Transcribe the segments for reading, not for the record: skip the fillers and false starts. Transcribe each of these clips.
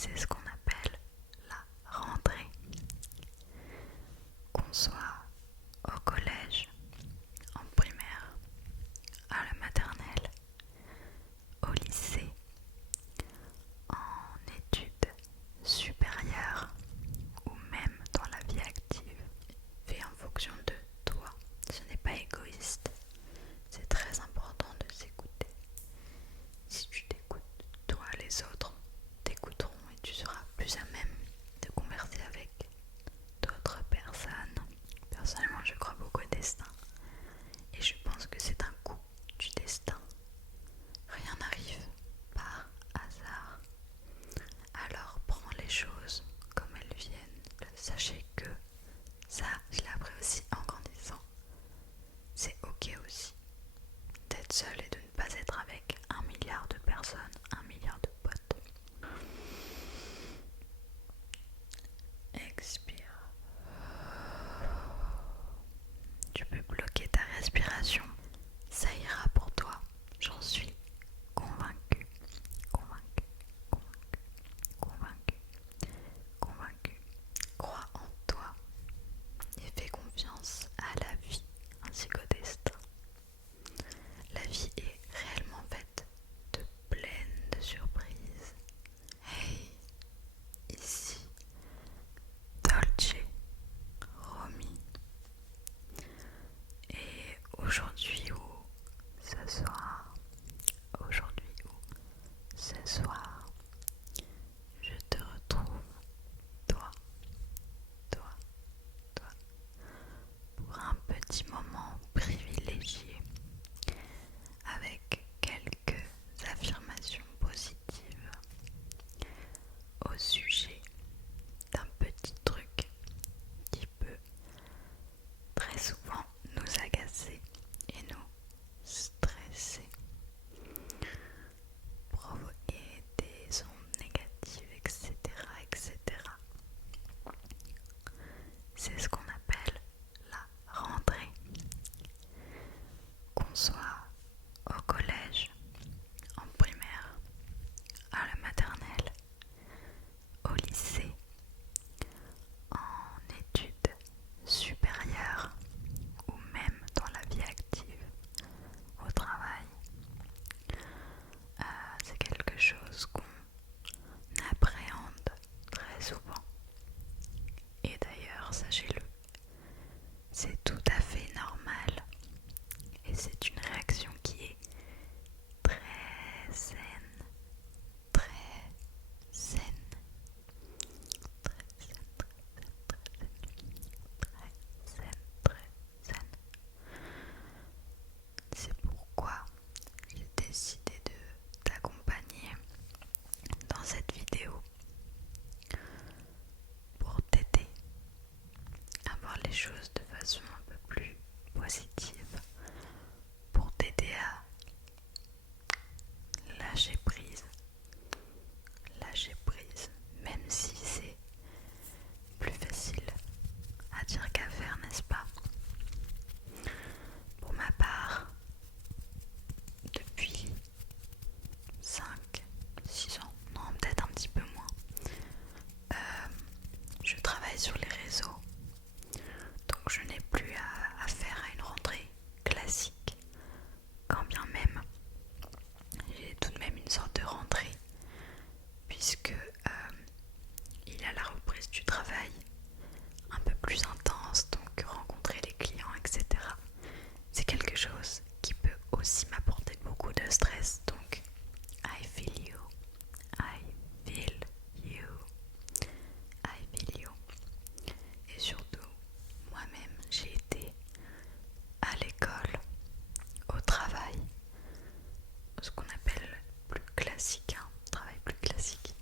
C'est ce qu'on appelle la rentrée. Qu'on soit au collège, en primaire, à la maternelle, au lycée, en études supérieures ou même dans la vie active. Fais en fonction de toi. Ce n'est pas égoïste. C'est très important de s'écouter. Si tu t'écoutes, toi, les autres t'écouteront et tu seras plus à même de converser avec d'autres personnes. Personnellement, je crois beaucoup au destin et je pense que c'est un coup du destin. Rien n'arrive par hasard. Alors prends les choses comme elles viennent. Sachez que ça, je l'ai appris aussi en grandissant. C'est ok aussi d'être seul et de ne pas être avec 1 milliard de personnes, 1 milliard de potes. Expire. Tu peux bloquer ta respiration. Ça ira pour toi. J'en suis convaincue. Convaincue. Convaincue. Convaincue. Convaincue. Crois en toi et fais confiance à la vie ainsi qu'au destin. La vie est réellement faite de pleine de surprises. Hey, ici, Dolce Romy. Et aujourd'hui ou ce soir, je te retrouve, toi, toi, toi, pour un petit moment privilégié avec quelques affirmations positives au sujet d'un petit truc qui peut très souvent nous agacer et nous stresser, provoquer des ondes négatives, etc., etc. C'est ce qu'on appelle la rentrée. Qu'on soit au collège, en primaire, à la maternelle, au lycée, en études supérieures ou même dans la vie active, au travail, c'est quelque chose qu'on appréhende très souvent. Et d'ailleurs, sachez-le, c'est tout à fait normal et c'est une réaction qui est très saine, très saine, très saine, très saine, très saine. C'est pourquoi j'ai décidé de t'accompagner dans cette vidéo pour t'aider à voir les choses de façon un peu plus positive, pour t'aider à lâcher prise, même si c'est plus facile à dire qu'à faire, n'est-ce pas? Pour ma part, depuis 5, 6 ans, non peut-être un petit peu moins, je travaille sur les réseaux, donc je n'ai plus affaire à une rentrée classique, quand bien même j'ai tout de même une sorte de rentrée, puisque il y a la reprise du travail un peu plus intense, donc rencontrer les clients, etc. C'est quelque chose qui peut aussi m'apporter beaucoup de stress, donc I feel you, I feel you, I feel you. Et surtout, moi-même, j'ai été à l'école, au travail, ce qu'on appelle plus classique, travail plus classique,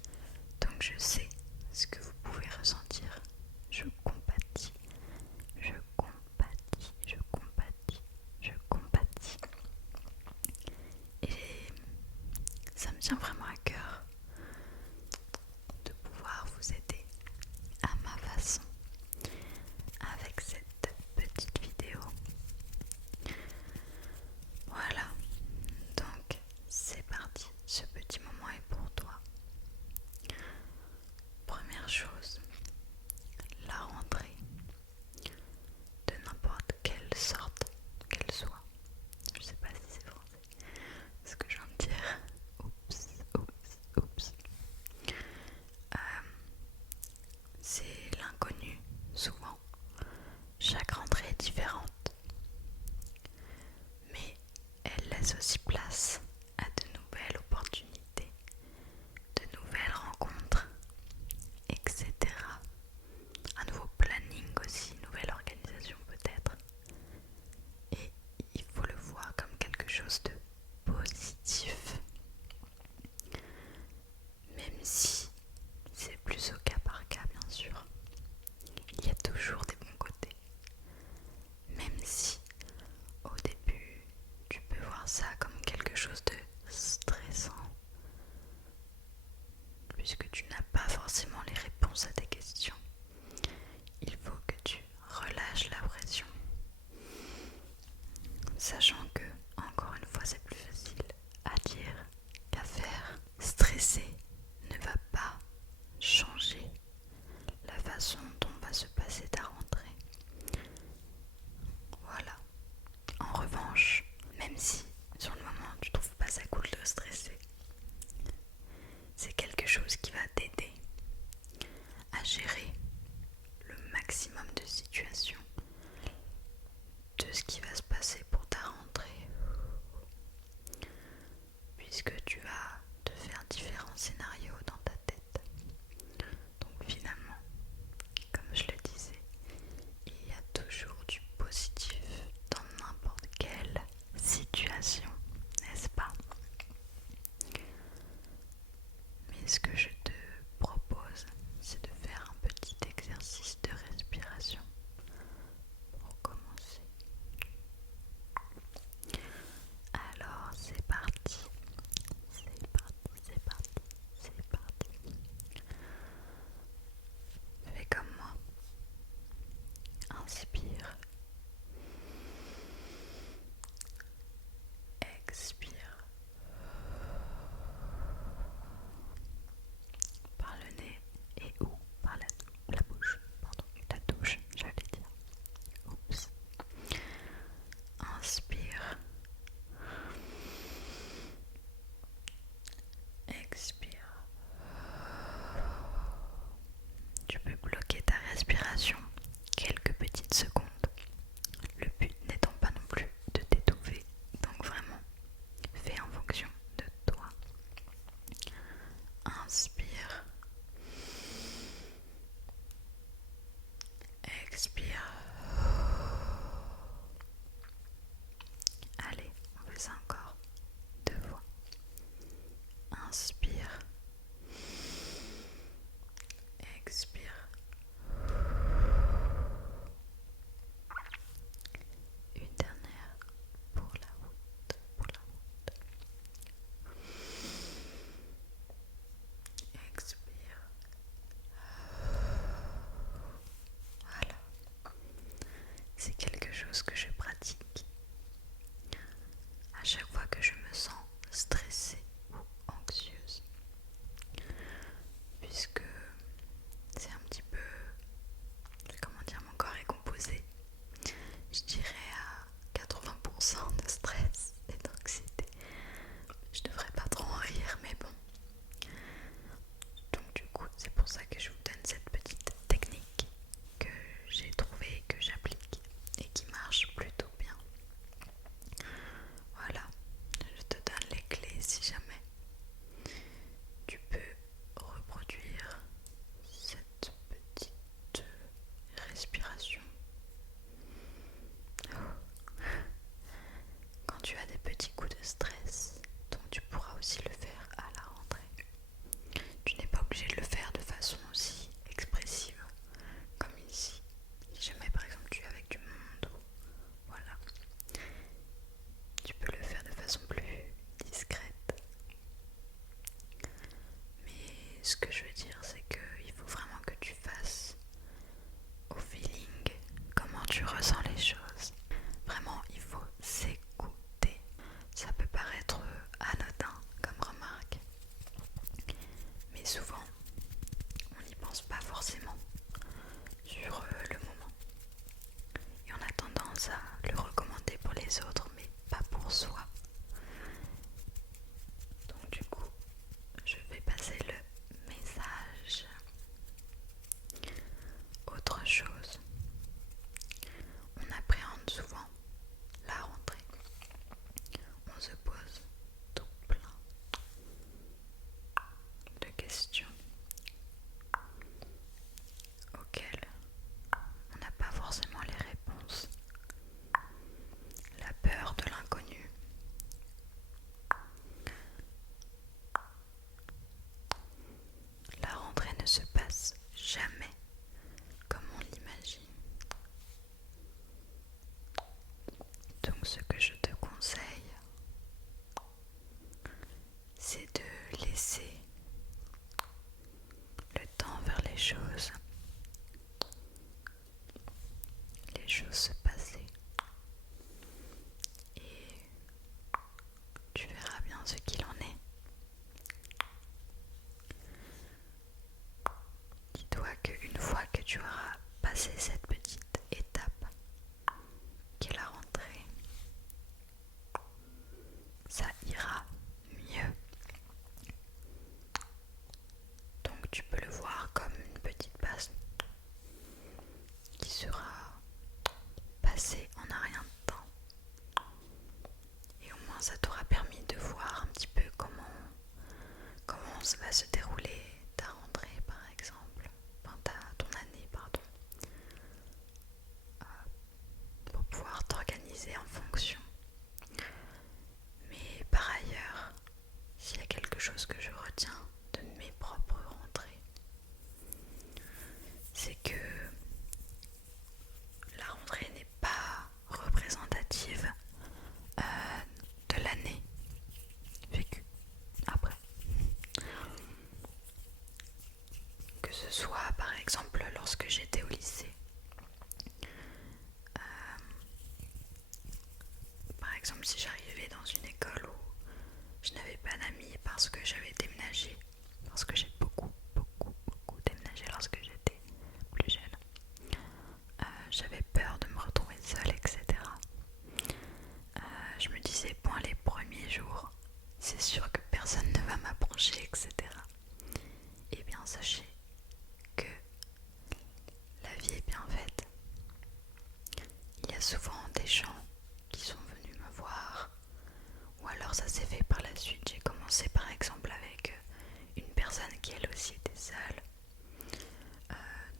puisque tu n'as pas forcément les réponses à tes questions. Il faut que tu relâches la pression, sachant que, encore une fois, c'est plus facile à dire qu'à faire. Stresser ne va pas changer la façon dont va se passer ta rentrée. Voilà. En revanche, même si sur le moment tu trouves pas ça cool de stresser, c'est quelque chose qui va t'aider à gérer le maximum de situations, de ce qui va se passer pour ta rentrée, puisque tu vas te faire différents scénarios dans ta tête. Donc finalement, comme je le disais, il y a toujours du positif dans n'importe quelle situation, n'est-ce pas? Mais ce que je te propose, c'est de faire un petit exercice de respiration pour commencer. Alors c'est parti, c'est parti, c'est parti, c'est parti. Fais comme moi. Inspire. Expire. Par le nez et ou par la bouche. Pardon, la douche, j'allais dire. Oups. Inspire. Expire. Tu peux bloquer ta respiration quelques petites secondes. Le but n'étant pas non plus de t'étouffer. Donc vraiment, fais en fonction de toi. Inspire. Expire. Allez, on fait ça encore 2 fois. Inspire. Expire. Une dernière pour la route, Expire. Voilà. C'est quelque chose que je pratique à chaque fois que je me sens stressée ou anxieuse, puisque c'est un petit peu, comment dire, mon corps est composé, je dirais à 80% de stress et d'anxiété. Je devrais pas trop en rire, mais bon. Donc du coup, c'est pour ça que je vous donne cette petite technique que j'ai trouvée, que j'applique et qui marche plutôt bien. Voilà, je te donne les clés si jamais tu peux reproduire cette petite respiration. Quand tu as des petits coups de stress, donc tu pourras aussi le faire à la rentrée. Tu n'es pas obligé de le faire de façon aussi expressive comme ici. Si jamais par exemple tu es avec du monde, voilà, tu peux le faire de façon plus discrète. Mais ce que je veux dire, c'est qu'il faut vraiment que tu fasses au feeling comment tu ressens les choses. Vraiment, il faut s'écouter. Ça peut paraître anodin comme remarque, mais souvent on n'y pense pas forcément sur le moment. Et on a tendance à le recommander pour les autres, mais pas pour soi. Donc du coup, je vais passer le message. Autre chose, on appréhende souvent la rentrée. On se pose tout plein de questions auxquelles on n'a pas forcément les réponses. La peur de l'inconnu. La rentrée ne se passe jamais comme on l'imagine. Donc ce que je te conseille, c'est de laisser les choses se passer et tu verras bien ce qu'il en est. Dis-toi qu'une fois que tu auras passé cette petite étape qu'est la rentrée, ça ira mieux. Donc tu peux le voir comme une petite passe qui sera passée en un rien de temps. Et au moins ça t'aura permis de voir un petit peu comment va se dérouler ta rentrée par exemple, enfin ton année pardon, pour pouvoir t'organiser en fonction. Mais par ailleurs, s'il y a quelque chose que je retiens de mes propres rentrées, c'est que la rentrée n'est pas représentative de l'année vécue après. Que ce soit par exemple lorsque j'étais au lycée, par exemple si j'arrivais dans une école où je n'avais pas d'amis parce que j'avais déménagé, parce que j'ai beaucoup déménagé lorsque j'étais plus jeune. J'avais peur de me retrouver seule, etc. Je me disais, bon, les premiers jours, c'est sûr que personne ne va m'approcher, etc. Eh bien, sachez que la vie est bien faite. Il y a souvent des gens qui sont venus me voir, ou alors ça s'est fait par la suite. J'ai commencé par exemple avec une personne qui elle aussi était seule.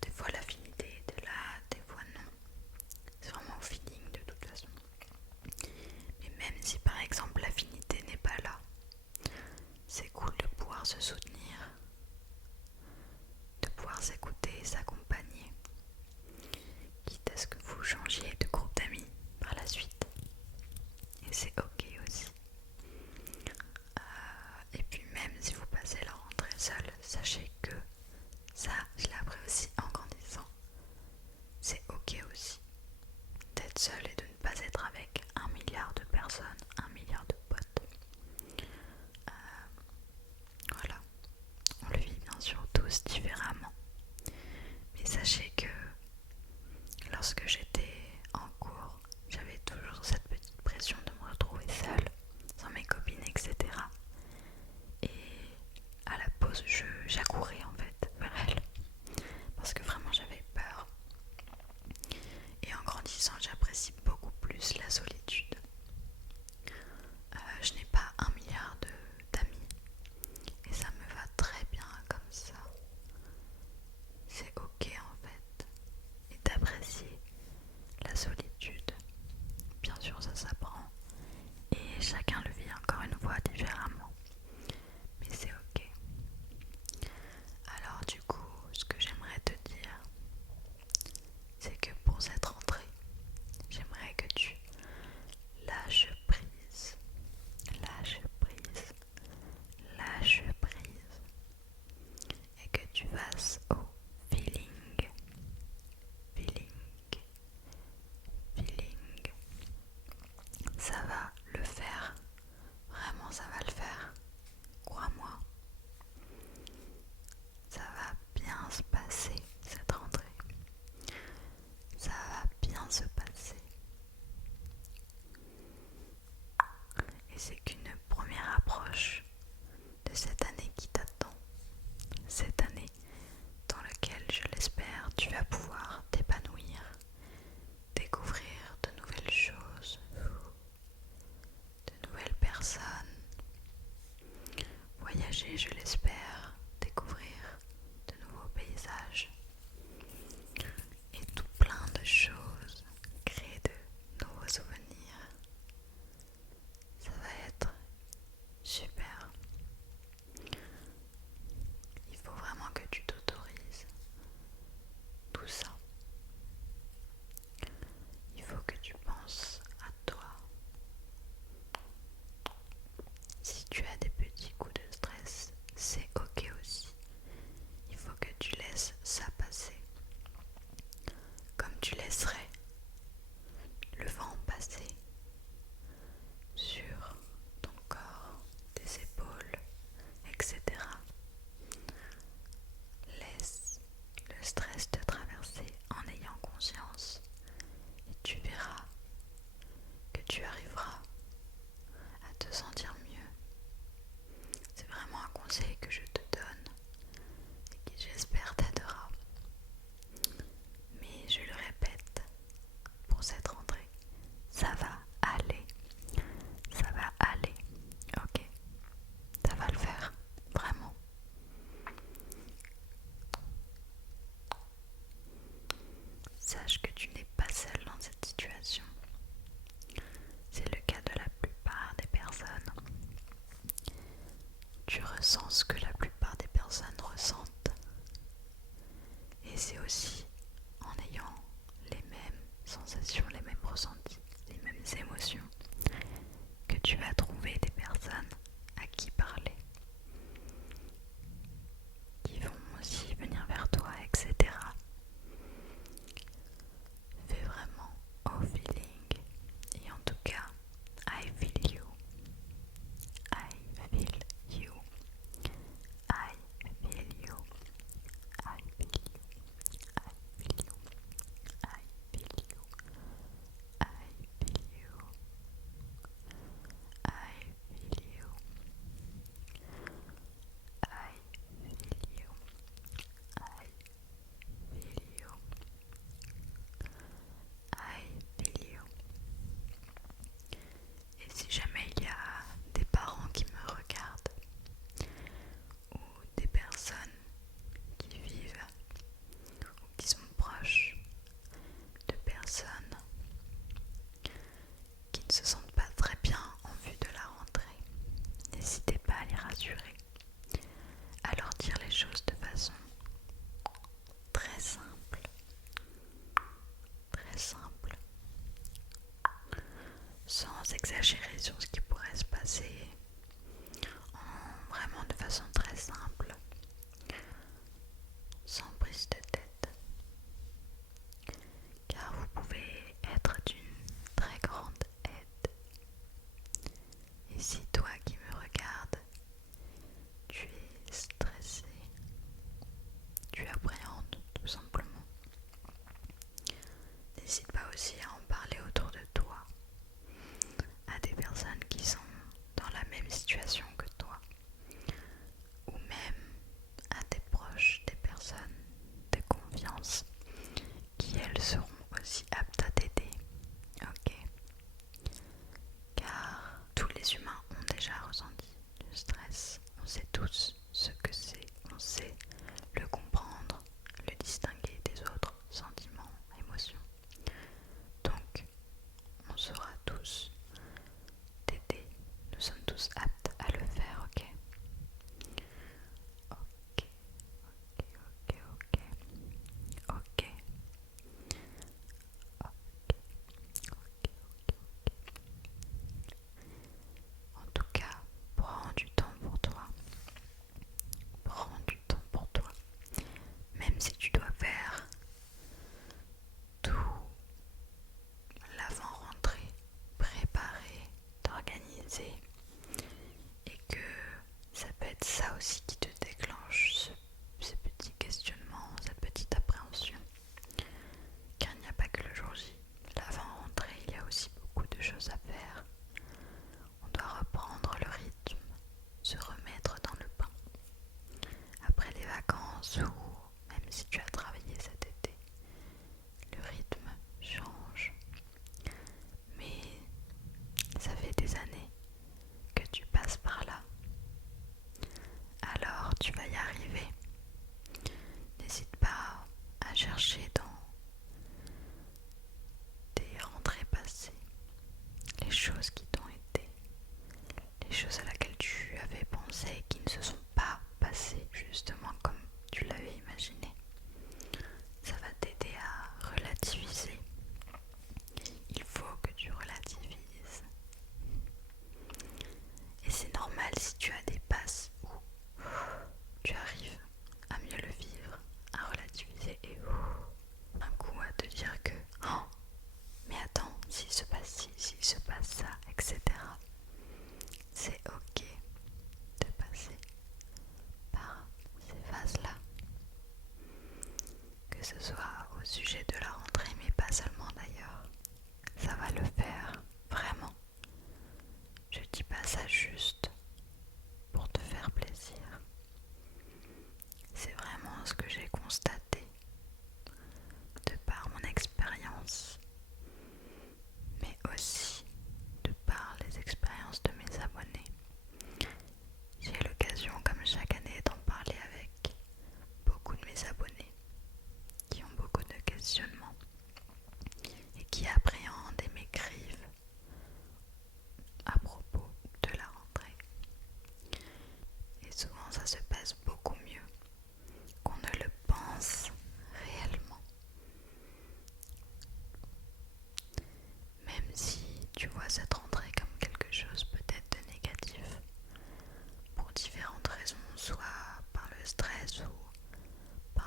Des fois l'affinité était là, des fois non. C'est vraiment au feeling de toute façon. Mais même si par exemple l'affinité n'est pas là, c'est cool de pouvoir se soutenir, de pouvoir s'écouter et s'accompagner, quitte à ce que vous changiez de groupe d'amis par la suite. Et c'est ok aussi. Et puis même si vous passez la rentrée seule, sachez que ça, je l'ai appris aussi en grandissant. C'est ok aussi d'être seul et de ne pas être avec 1 milliard de personnes, 1 milliard de potes. Voilà, on le vit bien sûr tous différemment. Mais sachez que lorsque j'étais en cours, j'avais toujours cette petite pression de me retrouver seule, sans mes copines, etc. Et à la pause, j'accourais en fait vers elles, parce que vraiment j'avais peur. Et en grandissant, j'apprécie beaucoup plus la solitude. Je n'ai pas 1 milliard d'amis et ça me va très bien comme ça. C'est ok en fait. Et d'apprécier la solitude. Bien sûr, ça s'apprend et chacun le vit encore une fois différemment. Mais c'est ok. Alors du coup, ce que j'aimerais te dire, c'est que pour cette rentrée, j'aimerais que tu lâches prise, lâche prise, lâche prise et que tu fasses au feeling, feeling, feeling. Ça va le faire, vraiment ça va le faire, crois-moi. Ça va bien se passer cette rentrée. Ça va bien se passer. Et c'est qu'une première approche de cette année qui t'attend. Cette année Et c'est aussi en ayant les mêmes sensations, les mêmes ressentis, les mêmes émotions que tu vas trouver des personnes à qui parler, qui vont aussi venir vers toi, etc. Fais vraiment au feeling. Et en tout cas, I feel you. I feel you. I feel you. I feel you. I feel you. I feel you. I feel you. I feel you. I feel you. I feel you. I feel you. Et si jamais il y a des parents qui me regardent ou des personnes qui vivent ou qui sont proches de personnes qui ne se sentent pas très bien en vue de la rentrée, n'hésitez pas à les rassurer, à leur dire les choses de façon très simple, sans exagérer sur ce qui pourrait se passer, vraiment de façon très simple, sans prise de tête, car vous pouvez être d'une très grande aide. Et si toi qui me regardes, tu es stressé, tu appréhendes tout simplement, n'hésite pas aussi à en parler autour de toi, à des personnes qui sont dans la même situation que toi, ou même à tes proches, des personnes de confiance, qui elles seront aussi aptes à t'aider, ok? Car tous les humains ont déjà ressenti du stress, on sait tous ce que c'est, on sait le comprendre, le distinguer des autres sentiments, émotions. Donc, on saura tous t'aider, nous sommes tous aptes à le faire, ok? Ok, ok, ok, ok, ok, ok, ok, ok. En tout cas, prends du temps pour toi. Prends du temps pour toi. Même si tu dois faire tout l'avant-rentrée, préparer, t'organiser, et que ça peut être ça aussi qui te déclenche ces petits questionnements, cette petite appréhension. Car il n'y a pas que le jour J. L'avant-rentrée, il y a aussi beaucoup de choses à faire. On doit reprendre le rythme, se remettre dans le bain. Après les vacances ou même si tu as travaillé cet été, le rythme change. Mais ça fait des années que tu passes par là. Alors tu vas y arriver. N'hésite pas à chercher dans tes rentrées passées les choses qui t'ont aidé, les choses à laquelle tu avais pensé et qui ne se sont pas passées justement comme tu l'avais imaginé. Ça va t'aider à relativiser. Il faut que tu relativises. Et c'est normal si tu as des passes où tu arrives à mieux le vivre, à relativiser et un coup à te dire que oh, mais attends, s'il se passe ci, s'il se passe ça, etc. C'est ok de passer par ces phases-là. Que ce soit au sujet de la rentrée, mais pas seulement d'ailleurs. Ça va le faire, vraiment. Je dis pas ça juste pour te faire plaisir. C'est vraiment ce que j'ai constaté de par mon expérience, mais aussi de par les expériences de mes abonnés. J'ai l'occasion, comme chaque année, d'en parler avec beaucoup de mes abonnés qui ont beaucoup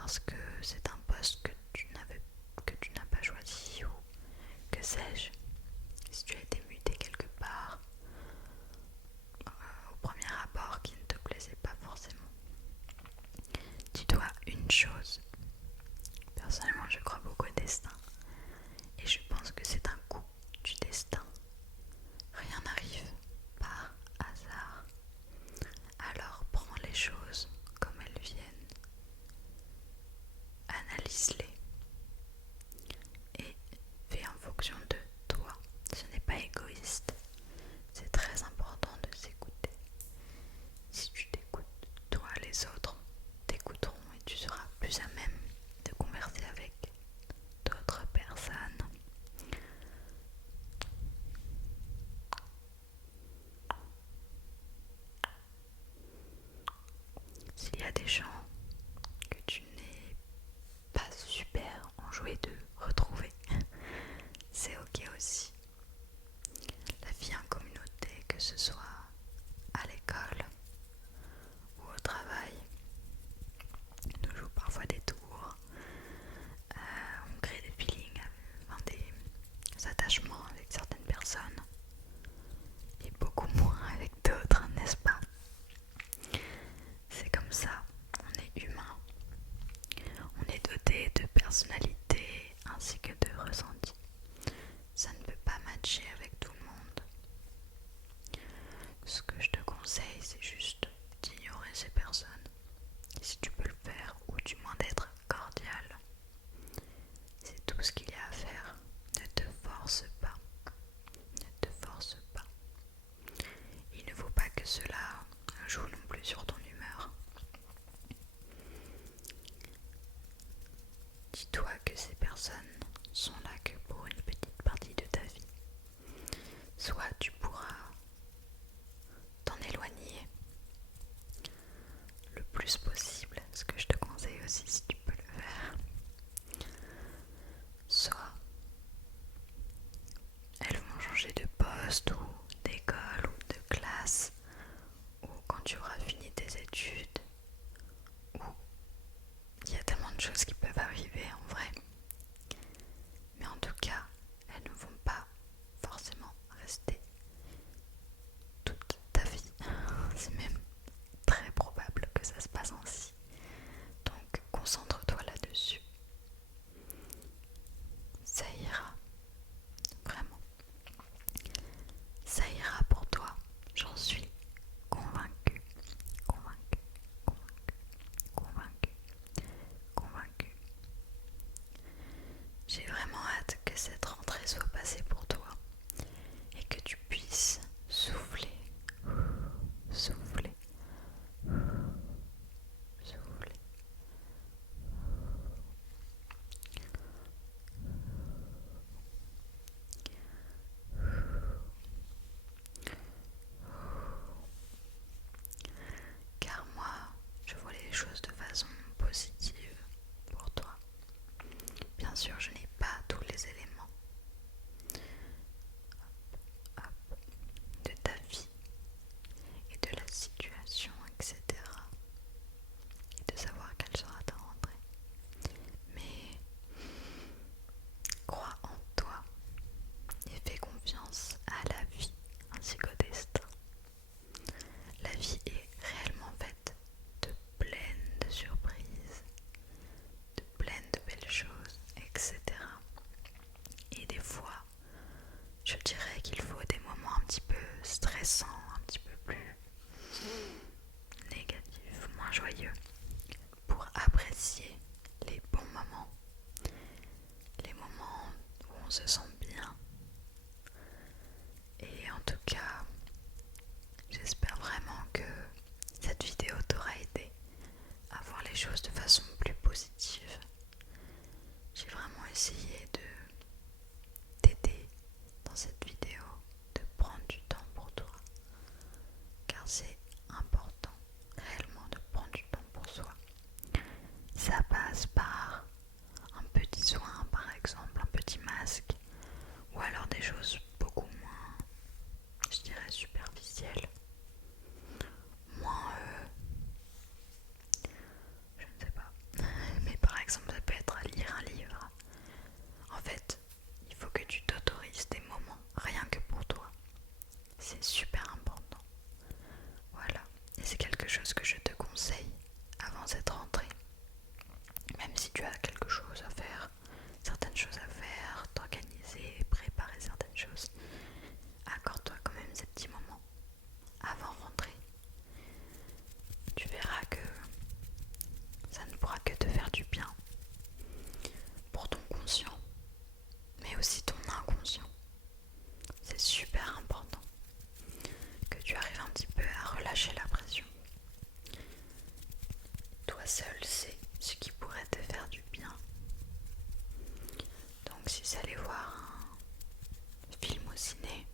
parce que c'est un poste que tu n'as pas choisi ou que sais-je, si tu as été muté quelque part au premier abord qui ne te plaisait pas forcément. Dis-toi une chose, personnellement je crois beaucoup au destin et je pense que c'est un coup du destin. Rien n'arrive par hasard. Alors prends les choses comme elles viennent, analyse-les et fais en fonction de toi. Ce n'est pas égoïste, c'est très important de s'écouter. Si tu t'écoutes, toi les autres t'écouteront et tu seras plus à même de converser avec d'autres personnes. S'il y a des gens que tu n'es pas super enjoué de retrouver, c'est ok aussi. La vie en communauté, que ce soit à l'école ou au travail, nous joue parfois des tours. On crée des feelings, des attachements avec certaines personnes et beaucoup moins avec d'autres, n'est-ce pas? C'est comme ça, on est humain. On est doté de personnalité ainsi que de ressenti. Ça ne peut pas matcher avec tout le monde. Ce que je te conseille, c'est juste d'ignorer ces personnes. Si tu peux le faire, ou du moins d'être cordial. C'est tout ce qu'il y a à faire. Ne te force pas. Ne te force pas. Il ne faut pas que cela joue non plus sur ton humeur. Dis-toi que ces personnes sont là que pour une petite partie de ta vie. Soit tu pourras t'en éloigner le plus possible, ce que je te conseille aussi si tu peux le faire. Soit elles vont changer de poste ou d'école ou de classe, ou quand tu auras fini tes études, ou il y a tellement de choses qui peuvent arriver en vrai. Mais en tout cas, elles ne vont pas forcément rester toute ta vie. C'est même très probable que ça se passe ainsi. Donc concentre-toi là-dessus. Ça ira, vraiment. Ça ira pour toi, j'en suis convaincue, convaincue, convaincue, convaincue, convaincue. J'ai vraiment hâte que cette rentrée soit passée pour toi et que tu puisses souffler, souffler, souffler. Car moi, je vois les choses de façon positive pour toi. Bien sûr, je n'ai pas tous les éléments de ta vie et de la situation, etc. Et de savoir quelle sera ta rentrée. Mais crois en toi et fais confiance à la vie ainsi qu'au destin. La vie est réellement faite de pleines de surprises, de pleines de belles choses, etc. Et des fois, je dirais qu'il faut des moments un petit peu stressants, un petit peu plus négatifs, moins joyeux, pour apprécier les bons moments, les moments où on se sent bien. Et en tout cas, j'espère vraiment que cette vidéo t'aura aidé à voir les choses de façon plus positive. J'ai vraiment essayé de t'aider dans cette vidéo, de prendre du temps pour toi, car c'est important réellement de prendre du temps pour soi. Ça passe par un petit soin, par exemple, un petit masque, ou alors des choses beaucoup moins, je dirais, superficielles, moins, je ne sais pas, puisse aller voir un film au ciné